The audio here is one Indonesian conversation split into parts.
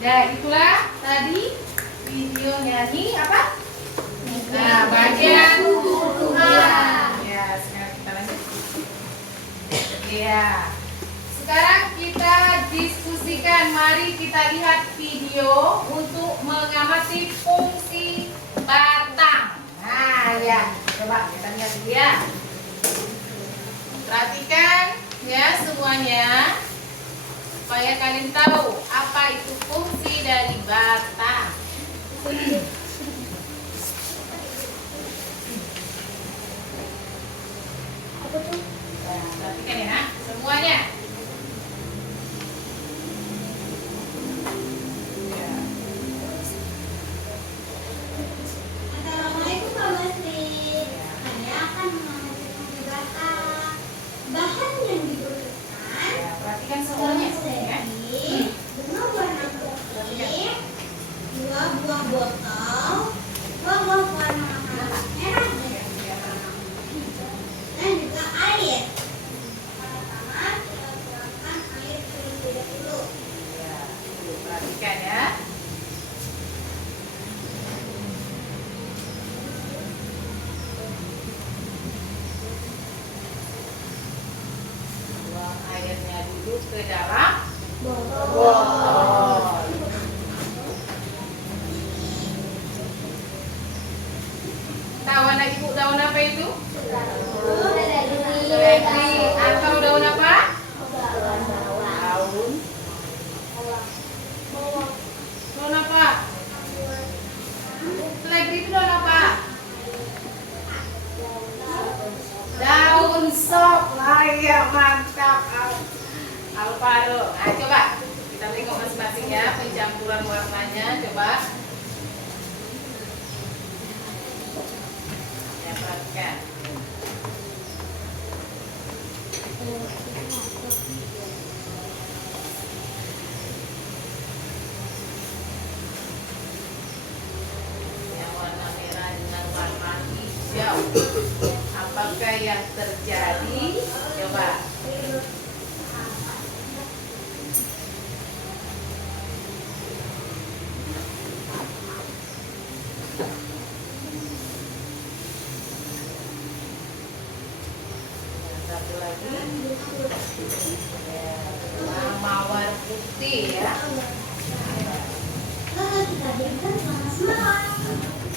Nah, itulah tadi video nyanyi apa? Nah, bagian Tuhan. Ya, sekarang kita lanjut. Ya. Sekarang kita diskusikan. Mari kita lihat video untuk mengamati fungsi batang. Nah, ya. Coba kita lihat dulu ya. Perhatikan ya semuanya. Supaya kalian tahu apa itu fungsi dari batang. Apa tuh? Nah, perhatikan ya semuanya. Assalamualaikum Pak Basri. Saya akan mengamati fungsi batang. Bahan yang dibutuhkan Ya, perhatikan semuanya ya. benang warna putih, 2 buah botol, 2 buah warna merah dan juga air. Pertama kita tuangkan air terlebih dahulu. Ya, tuh, perhatikan ya. Tuang airnya dulu ke dalam botol. Tahu anak ibu daun apa itu? Seledri atau daun apa? Daun. Daun apa? Seledri itu daun apa? Daun sop. Wah, iya mantap. Alvaro. Nah, coba kita tengok masing-masing ya pencampuran warnanya. Coba. Ya, perhatikan. Yang warna merah dengan warna hijau. Apakah yang terjadi? Coba. Satu lagi. Ya, mawar putih ya. Lalu kita diamkan selama semalam.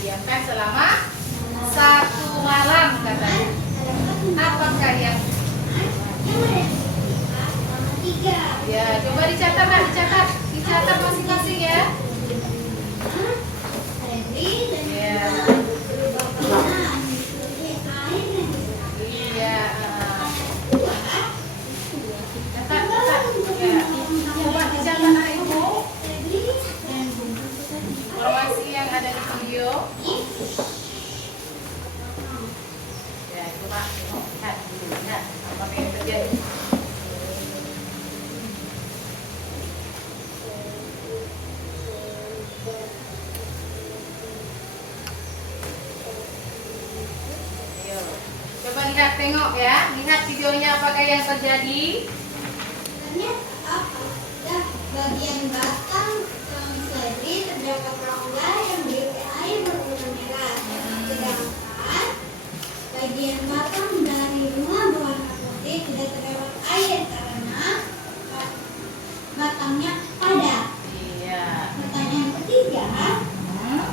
Diamkan selama 1 malam katanya. Apakah yang selama 3. ya coba dicatat Nak, dicatat masing-masing ya. Ya. Iya. Catat. Ya. Coba dicatat Nak Ibu. Informasi yang ada di video. Ya, coba tengok, lihat dulu, lihat apa yang terjadi. Ayo, coba lihat, tengok ya, lihat videonya apakah yang terjadi. Bagian batang seledri terdapat rongga yang diisi air berwarna merah. Sedangkan bagian batang dari bunga berwarna putih tidak terdapat air karena batangnya padat. Iya. Pertanyaan ketiga,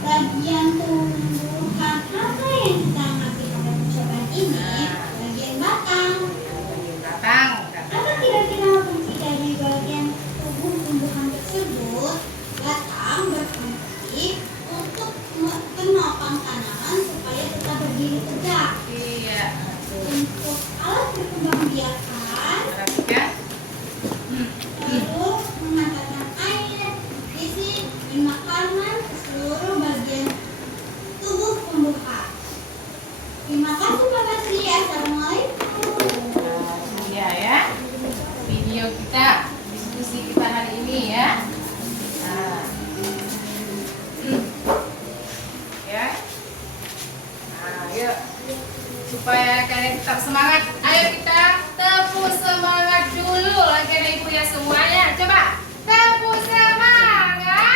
bagian tumbuhan apa yang kita amati pada percobaan ini? Bagian batang. Datang. Apa kira-kira fungsi dari bagian tubuh tumbuhan tersebut? Batang berfungsi untuk menopang tanaman supaya tetap berdiri tegak. Iya. Untuk alat berkembang biakan, Perhatikan. lalu mengantarkan air, isi, dan makanan ke seluruh bagian tubuh tumbuhan. Terima kasih Pak Basri. Assalamualaikum. Iya ya. Video kita, diskusi kita hari ini ya. Nah. Ya. Nah, yuk. Supaya kalian tetap semangat, ayo kita tepuk semangat dulu lagi ibu ya semuanya. Coba tepuk semangat.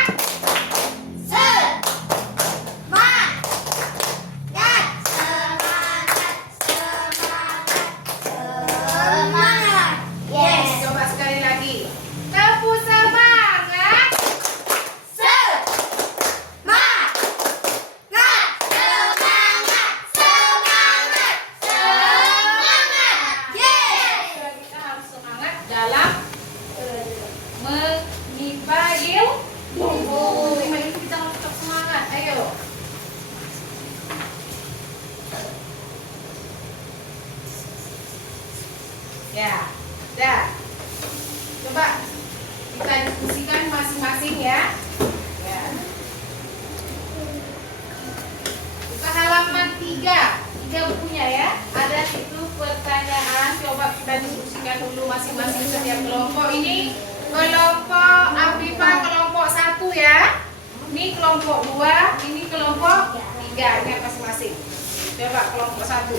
kita diskusikan masing-masing ya. Ya. Buka halaman 3 bukunya ya. Ada itu pertanyaan, coba kita diskusikan dulu masing-masing setiap kelompok. Ini kelompok Afifah kelompok 1 ya. Ini kelompok 2, ini kelompok 3. Ini masing-masing. Coba kelompok 1.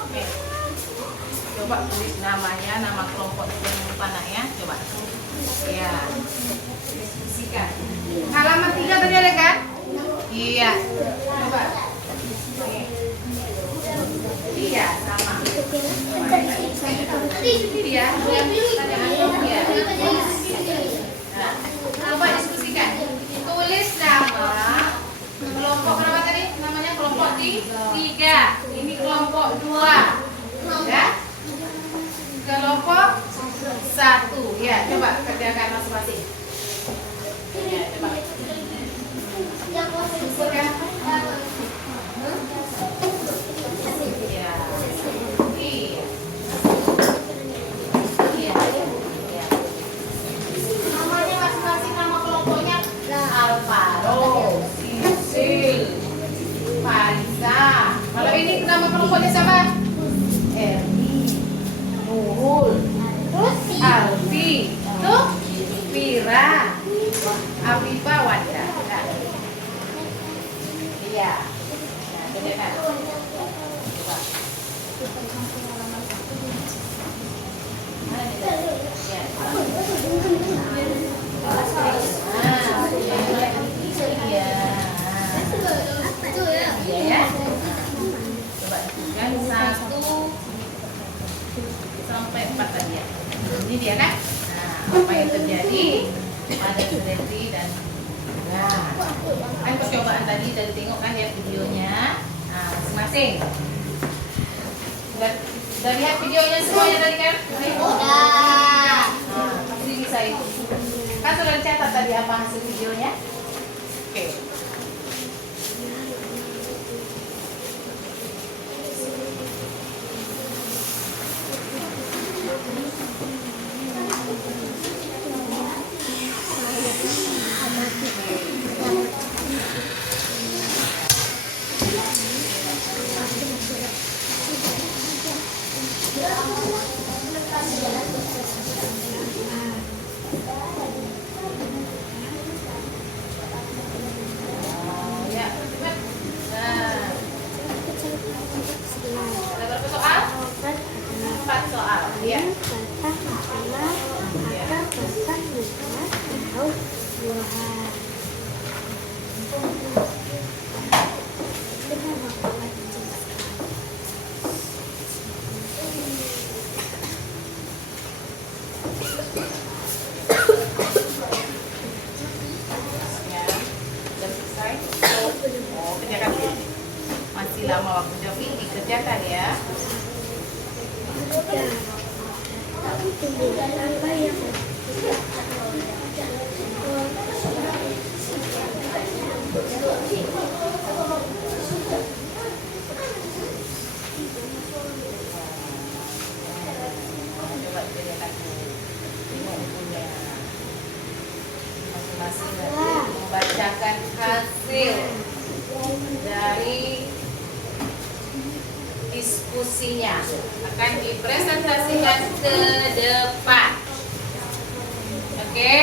Oke. Coba tulis namanya, nama kelompok yang lupa ya. Coba. Ya. Diskusikan. Halaman 3 tadi ada kan? Iya. Coba. Iya, sama. Iya, ya. Nah, coba diskusikan. Tulis nama kelompok berapa tadi? Namanya kelompok 3. Ini kelompok 2. Ya. Kelompok 1. Ya, coba kerjakan masing-masing. Ya, coba. Diskusikan. Iya. Iya. Iya. Iya. Namanya masing-masing, nama kelompoknya Alvaro, Sisil, Farisa. Kalau ini nama kelompoknya siapa? Erni, Nurul, Alfi, tuh Vira, Afifah, Wanda. Nah. Iya. Nah, kerjakan. Coba. Kan 1 sampai 4 tadi ya. Ini dia kan? Nah, apa yang terjadi pada Sudetri dan kan percobaan tadi dari tengok kan ya videonya. Nah, masing-masing. Sudah lihat videonya semuanya tadi kan? Sudah. Nah, pasti bisa itu. Kan sudah dicatat tadi apa hasil videonya? Oke. Masih lama waktu Jovi dikerjakan ya. Coba dikerjakan bukunya. Masing-masing membacakan hasil dari diskusinya, akan dipresentasikan ke depan. Oke?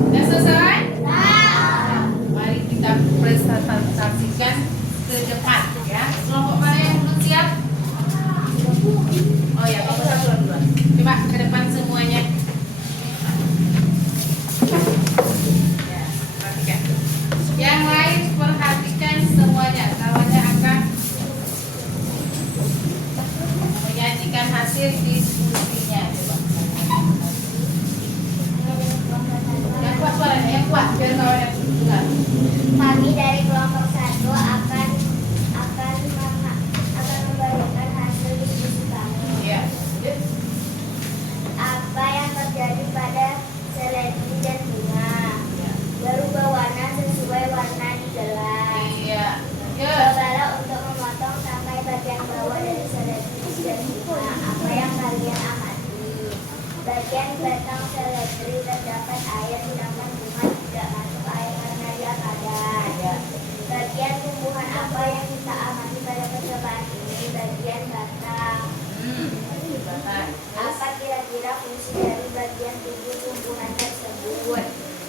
Sudah selesai? Mari kita presentasikan ke depan ya. Kelompok mana yang belum siap? Oh ya, kelompok satu duluan. Coba ke depan semuanya. Ya, perhatikan. Yang lain perhatikan semuanya. Kawannya akan menyajikan hasil diskusinya. Coba. Yang kuat suaranya, yang kuat biar kawannya dengar. Kami dari kelompok 1 akan membagikan hasil diskusi kami. Iya. Apa yang terjadi pada seledri dan bunga? Iya. Berubah warna sesuai warna di gelas. Iya. Ya. Cobalah untuk memotong sampai bagian bawah dari seledri dan bunga. Apa yang kalian amati? Bagian batang seledri terdapat air, sedangkan bunga tidak masuk air karena dia padat. Ya. Bagian tumbuhan apa yang kita amati pada percobaan ini? Bagian batang. Batang. Apa kira-kira fungsi dari bagian tubuh tumbuhan tersebut?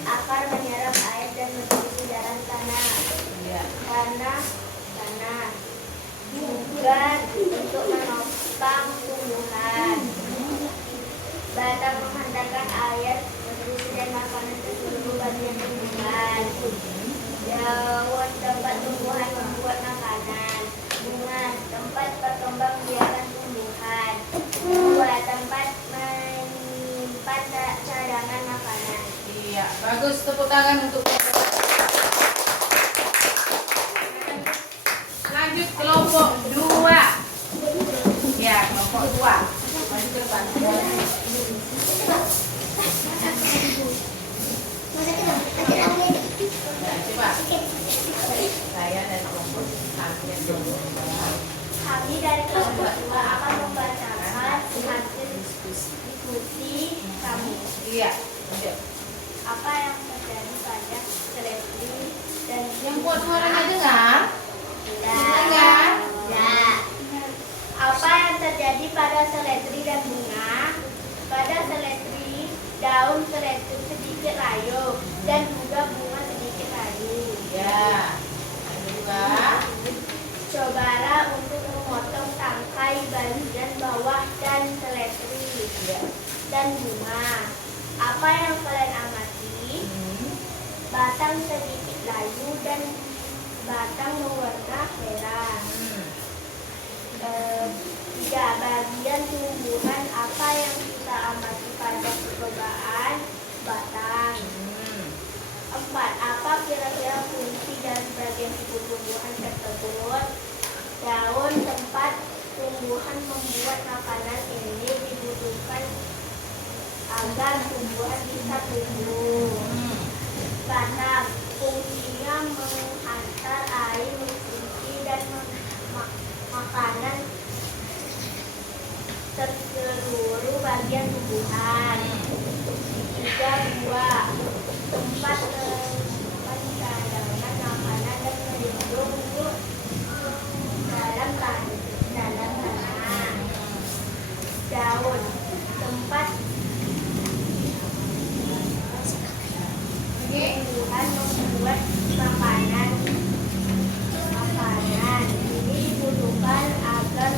Akar menyerap air dan berfungsi dalam tanah. Iya. Tanah juga untuk menopang tumbuhan. Batang menghantarkan air, nutrisi dan makanan ke seluruh bagian tumbuhan. Daun tempat tumbuhan membuat makanan. Bunga tempat perkembangbiakan tumbuhan. Buah tempat menyimpan cadangan makanan. Iya, bagus, tepuk tangan untuk. Lanjut kelompok 2. Ya, kelompok 2. Maju ke depan. Nah, coba. Saya dari kelompok 1. Kami dari kelompok 2 akan membacakan hasil diskusi kami. Iya. Lanjut. Apa yang terjadi pada seledri dan Yang buat suaranya dengar? Tidak. Apa yang terjadi pada seledri dan bunga? Pada seledri, daun seledri sedikit layu dan juga bunga sedikit layu. Ya. Yang kedua. Cobalah untuk memotong tangkai bagian bawah dan seledri dan bunga. Apa yang kalian amati? Batang sedikit layu dan batang berwarna merah. Tiga, bagian tumbuhan apa yang kita amati pada percobaan? Batang. 4, apa kira-kira fungsi dari bagian tubuh tumbuhan tersebut? Daun tempat tumbuhan membuat makanan ini dibutuhkan agar tumbuhan bisa tumbuh. Batang, fungsinya menghantar air, nutrisi dan makanan terseluruh bagian tumbuhan. 3, buah, tempat cadangan makanan dan melindung dalam tanah. Daun, tempat tumbuhan membuat makanan. Ini dibutuhkan agar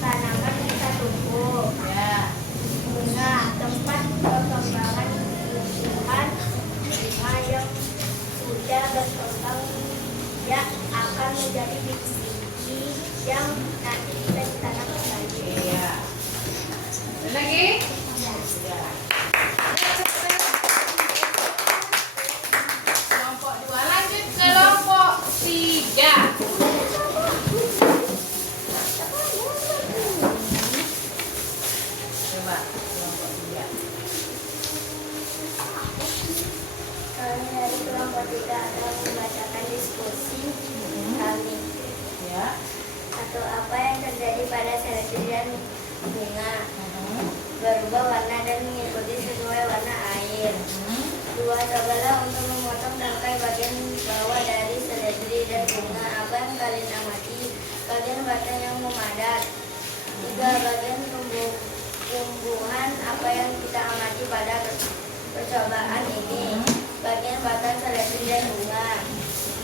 tanaman bisa tumbuh. Ya. Bunga, tempat perkembangan tumbuhan. Bunga yang sudah berkembang dia akan menjadi biji yang nanti bisa ditanam kembali. Iya. Ada lagi? Ya. Kelompok 2 lanjut kelompok 3. Satu, apa yang terjadi pada seledri dan bunga? Berubah warna dan mengikuti sesuai warna air. Dua, cobalah untuk memotong tangkai bagian bawah dari seledri dan bunga. Apa yang kalian amati? Bagian batang yang memadat. Tiga, bagian tumbuhan apa yang kita amati pada percobaan ini? Bagian batang seledri dan bunga.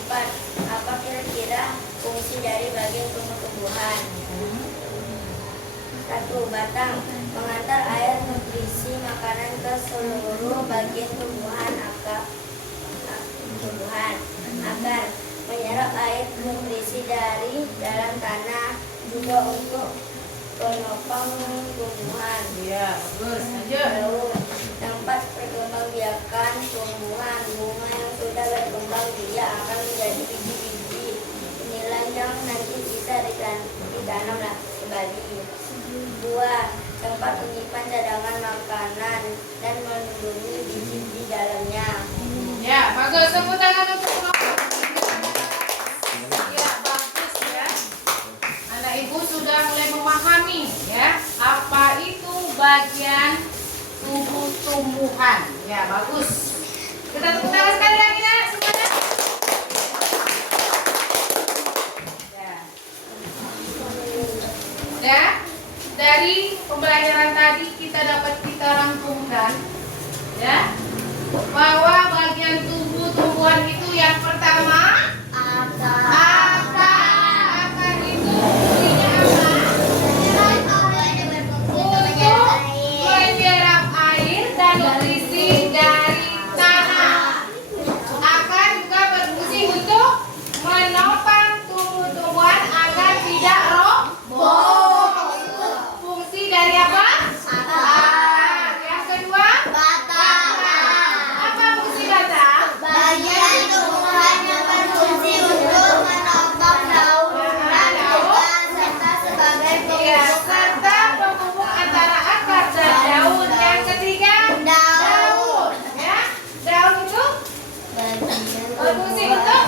Empat, apa kira-kira fungsi dari bagian tumbuh-tumbuhan? Satu, batang mengantar air nutrisi makanan ke seluruh bagian tumbuhan. Akar menyerap air nutrisi dari dalam tanah, juga untuk penopang tumbuhan. Iya, bagus. Lanjut. Daun. Yang empat, perkembangbiakan tumbuhan. Bunga yang sudah berkembang biak akan menjadi biji-biji. Inilah yang nanti bisa ditanam kembali. Dua, tempat menyimpan cadangan makanan dan melindungi biji di dalamnya. Ya, bagus. Tepuk tangan untuk kelompok. Ya, bagus ya. Anak ibu sudah mulai memahami ya apa itu bagian tubuh tumbuhan. Ya, bagus. Kita tepuk tangan sekali lagi ya, semuanya. Ya. Ya, dari pembelajaran tadi kita dapat kita rangkumkan ya bahwa bagian tumbuhan itu yang pertama akar itu fungsinya apa? Untuk menyerap air dan nutrisi dari tanah. Akar juga berfungsi untuk menopang tumbuh-tumbuhan agar tidak roboh. Fungsi dari apa? Akar. Yang kedua, batang. Apa fungsi batang? Bagian tumbuhan yang berfungsi untuk menopang daun dan juga serta sebagai Ya, pemupuk serta penghubung antara akar dan daun. Yang ketiga, daun. Ya, daun itu berfungsi untuk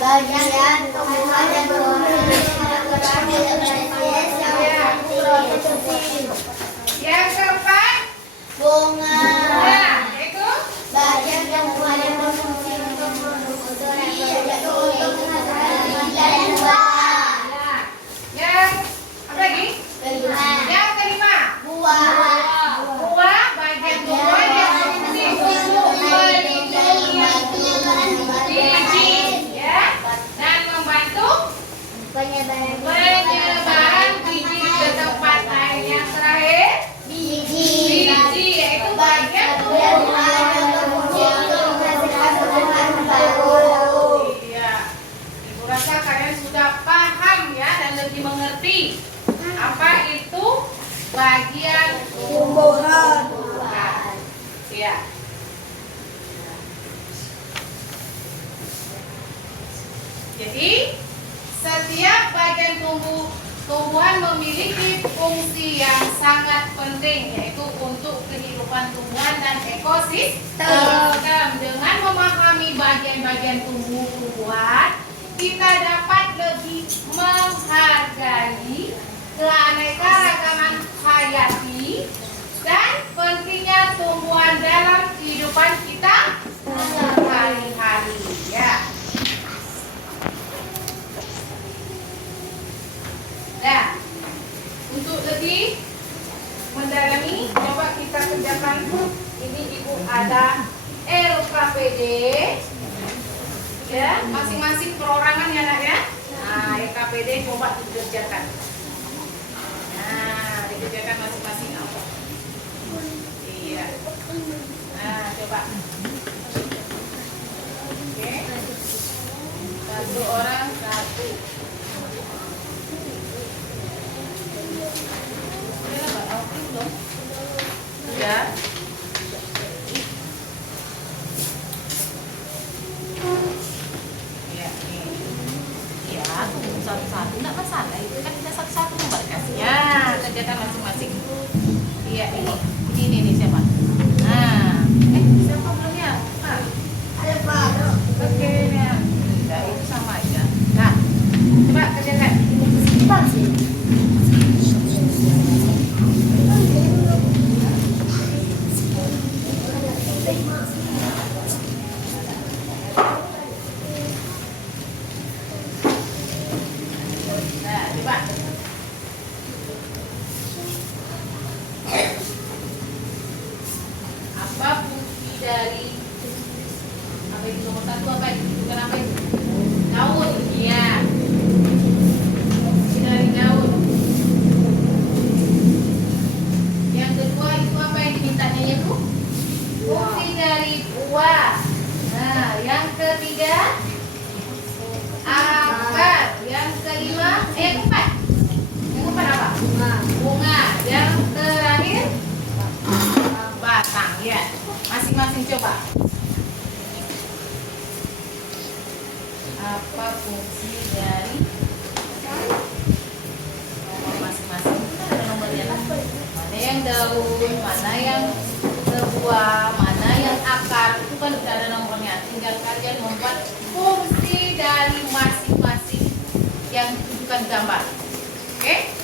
bagian tumbuhan yang bergerak yang berfungsi. yang keempat, Bunga. nah, itu Bagian tumbuhan yang berfungsi untuk menutupi yaitu untuk menghasilkan dan buah. nah, yang apa lagi? Yang kelima, Buah. buah bagian tumbuhan yang berfungsi untuk melindungi biji, ya, dan membantu penyebaran biji ke tempat lain. Yang terakhir, biji, yaitu bagian tumbuhan yang berfungsi untuk menghasilkan tumbuhan baru. Iya, ibu rasa kalian sudah paham ya dan lebih mengerti apa itu bagian Tumbuhan. Iya. Jadi setiap bagian tumbuhan memiliki fungsi yang sangat penting, yaitu untuk kehidupan tumbuhan dan ekosistem. Dengan memahami bagian-bagian tumbuhan, kita dapat lebih menghargai keanekaragaman hayati dan pentingnya tumbuhan dalam kehidupan kita sehari-hari. Ya. Nah, untuk lebih mendalami, coba kita kerjakan. Ini ibu ada LKPD, ya, masing-masing perorangan ya nak ya. Nah, LKPD coba dikerjakan. Nah, dikerjakan masing-masing apa? Iya. Nah, coba. Oke. Satu orang satu. Ya. Ya, nih. Ya, tunggu satu-satu, nggak masalah. Itu kan bisa satu-satu mbak kasih. Ya, kerjakan masing-masing. Iya, ini siapa? Nah, siapa belum ya? Nah, oke ya. Enggak, itu sama aja. Nah, coba kerjakan. coba. Apa fungsi dari apa itu nomor 1 apa itu? Bukan apa itu? Daun, iya. Fungsi dari daun. Yang kedua itu apa yang dimintanya itu? Fungsi dari buah. Nah, yang ketiga akar. Yang kelima, keempat. Yang keempat apa? Bunga. Yang terakhir batang. Ya, masing-masing coba. Apa fungsi dari nomor masing-masing? Kita ada nomornya lah. Mana yang daun, mana yang buah, mana yang akar, itu kan udah ada nomornya. Tinggal kalian membuat fungsi dari masing-masing yang ditunjukkan gambar. Oke?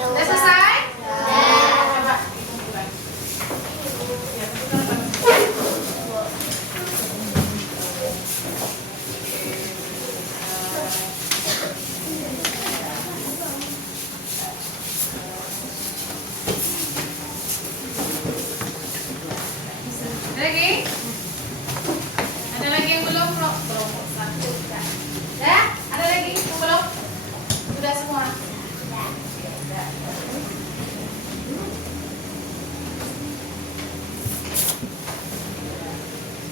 Sudah selesai? Coba hitung dulu. lagi? Ada lagi yang belum? Kelompok 1 sudah. Dah? Ada lagi yang belum? Sudah semua? Sudah.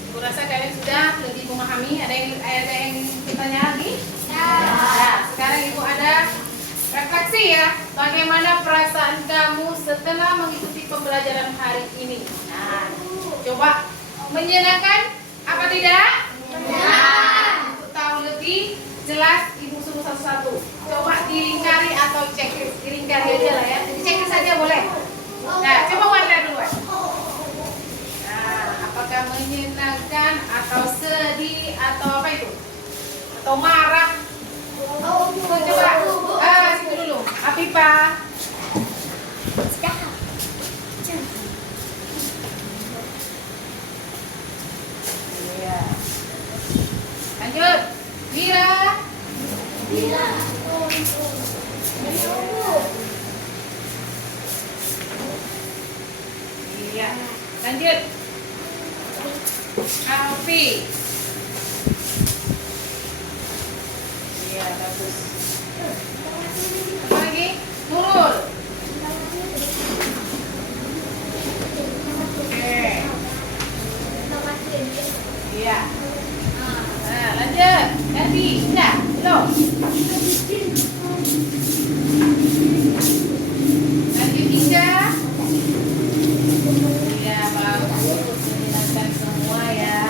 Aku rasa kalian sudah lebih memahami. Ada yang bertanya lagi? Nah, sekarang Ibu ada refleksi ya. Bagaimana perasaan kamu setelah mengikuti pembelajaran hari ini? Nah, coba menyenangkan apa tidak? Nah, untuk tahu lebih jelas Ibu suruh satu-satu. Coba dilingkari atau checklist. Dilingkari aja lah ya. Jadi checklist saja boleh. Nah, coba warna duluan. Nah, apakah menyenangkan atau sedih atau apa itu? Atau marah? Coba. Situ dulu. Afifah. Iya. Lanjut. Mira. Iya. Lanjut. Alfi. Iya, bagus. Apa lagi? Nurul. Oke. Iya. Nah, lanjut. Ganti. Sudah? Belum? Lanjut Inga. Iya, bagus. Menyenangkan semua ya.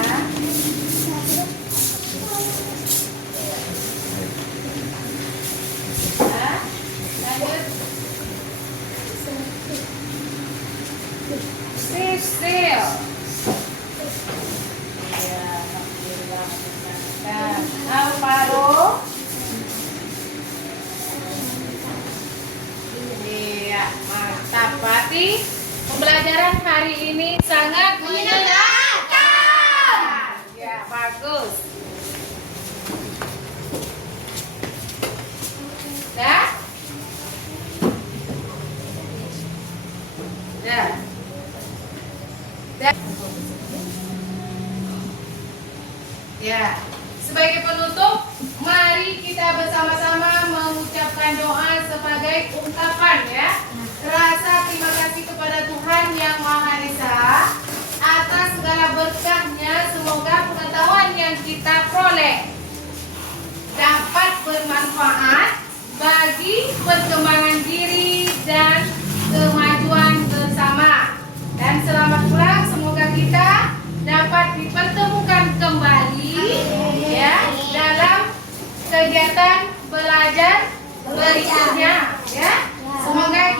Nah, lanjut. Sisil. Iya, alhamdulillah menyenangkan. Alvaro. Iya, mantap. Berarti pembelajaran hari ini sangat menyenangkan. Ya, bagus. Dah? Dah. Dah. Ya, sebagai penutup, mari kita bersama-sama mengucapkan doa sebagai ungkapan ya rasa terima kasih kepada Tuhan Yang Maha Esa atas segala berkahnya. Semoga pengetahuan yang kita peroleh dapat bermanfaat bagi perkembangan diri dan kemajuan bersama. Dan selamat pulang, semoga kita dapat dipertemukan kembali ya dalam kegiatan belajar berikutnya ya. Semoga